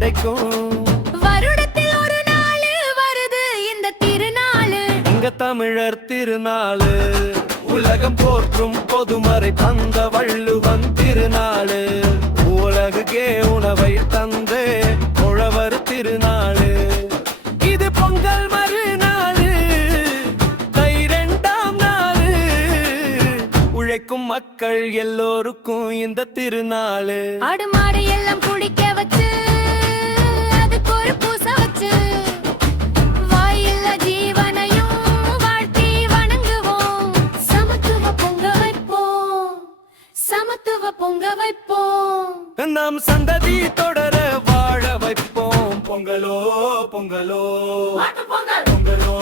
கிடைக்கும். வருடத்தில் ஒரு நாள் வருது இந்த திருநாளு, எங்க தமிழர் திருநாளு. உலகம் போற்றும் பொதுமறை தந்த வள்ளுவன் திருநாளு. உலகுக்கே உணவை தந்து உழவர் திருநாளு. இது பொங்கல் மறுநாளு, தை 2ஆம் நாளு. உழைக்கும் மக்கள் எல்லோருக்கும் இந்த திருநாளு. ஆடு மாடு எல்லாம் குடிக்க வச்சு அதுக்கு ஒரு பூசை வச்சு வாயில்ல ஜீவனையும் வாழ்த்தி வணங்குவோம். சமத்துவ பொங்க வைப்போம், சமத்துவ பொங்க வைப்போம். நாம் சந்ததி தொடர வாழ வைப்போம். பொங்கலோ பொங்கலோ பொங்கலோ